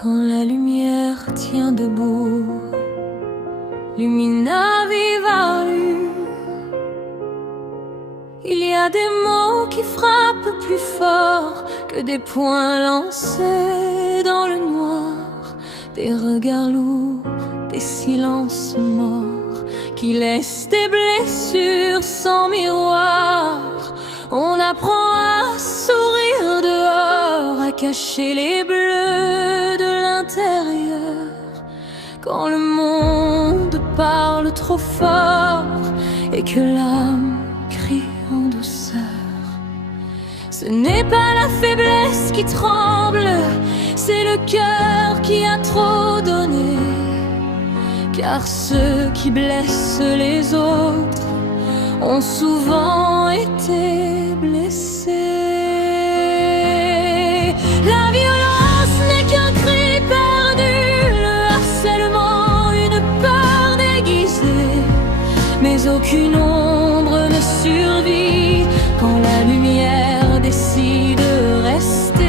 Quand la lumière tient debout, Lumina Viva Lu. Il y a des mots qui frappent plus fort que des poings lancés dans le noir, des regards lourds, des silences morts qui laissent des blessures sans miroir. On apprend à sourire dehors, à cacher les bleus de l'intérieur. Quand le monde parle trop fort et que l'âme crie en douceur, ce n'est pas la faiblesse qui tremble, c'est le cœur qui a trop donné. Car ceux qui blessent les autres ont souvent été blessés. La violence n'est qu'un cri perdu, le harcèlement une peur déguisée, mais aucune ombre ne survit quand la lumière décide de rester.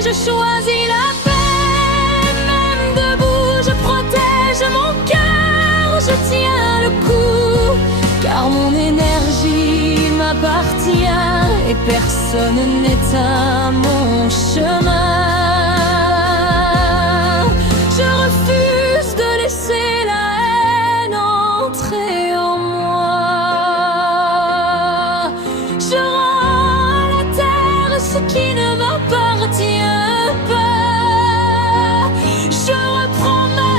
Je choisis la paix, même debout, je protège mon cœur, je tiens le coup, car mon énergie m'appartient et personne n'éteint mon chemin. Je refuse de laisser la haine entrer en moi. Je rends à la terre ce qui ne m'appartient pas. Je reprends ma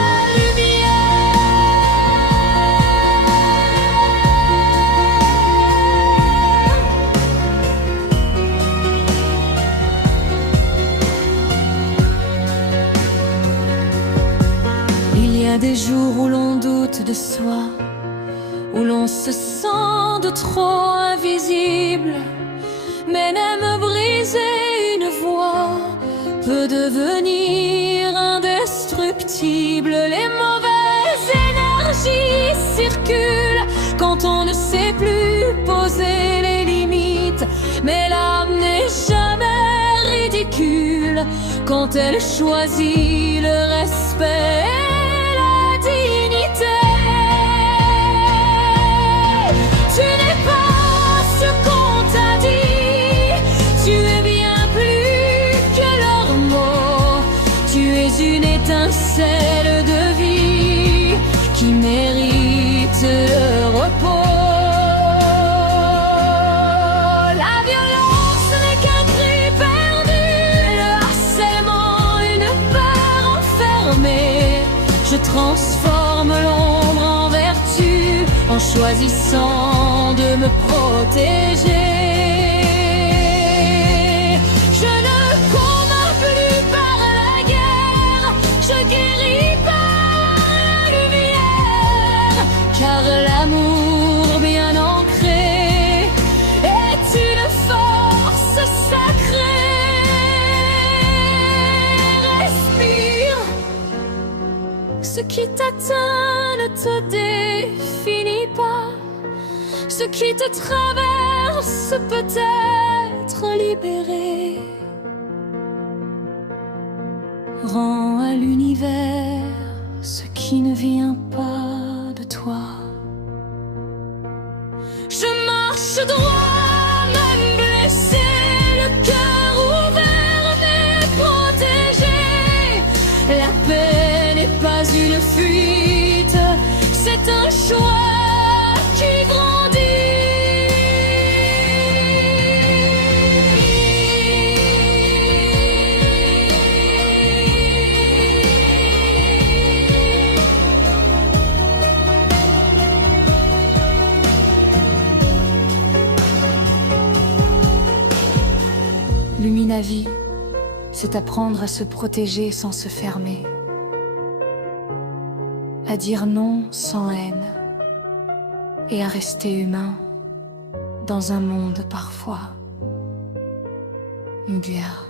Il y a des jours où l'on doute de soi, où l'on se sent de trop invisible. Mais même briser une voix peut devenir indestructible. Les mauvaises énergies circulent quand on ne sait plus poser les limites. Mais l'âme n'est jamais ridicule quand elle choisit le respect. Une étincelle de vie qui mérite le repos. La violence n'est qu'un cri perdu, le harcèlement une peur enfermée. Je transforme l'ombre en vertu en choisissant de me protéger. Car l'amour bien ancré est une force sacrée. Respire. Ce qui t'atteint ne te définit pas. Ce qui te traverse peut être libéré. Rends à l'univers ce qui ne vient pas de toi. Je marche droit, même blessé, le cœur ouvert mais protégé. La paix n'est pas une fuite, c'est un choix qui grandit. Luminavie, c'est apprendre à se protéger sans se fermer, à dire non sans haine et à rester humain dans un monde parfois muguère.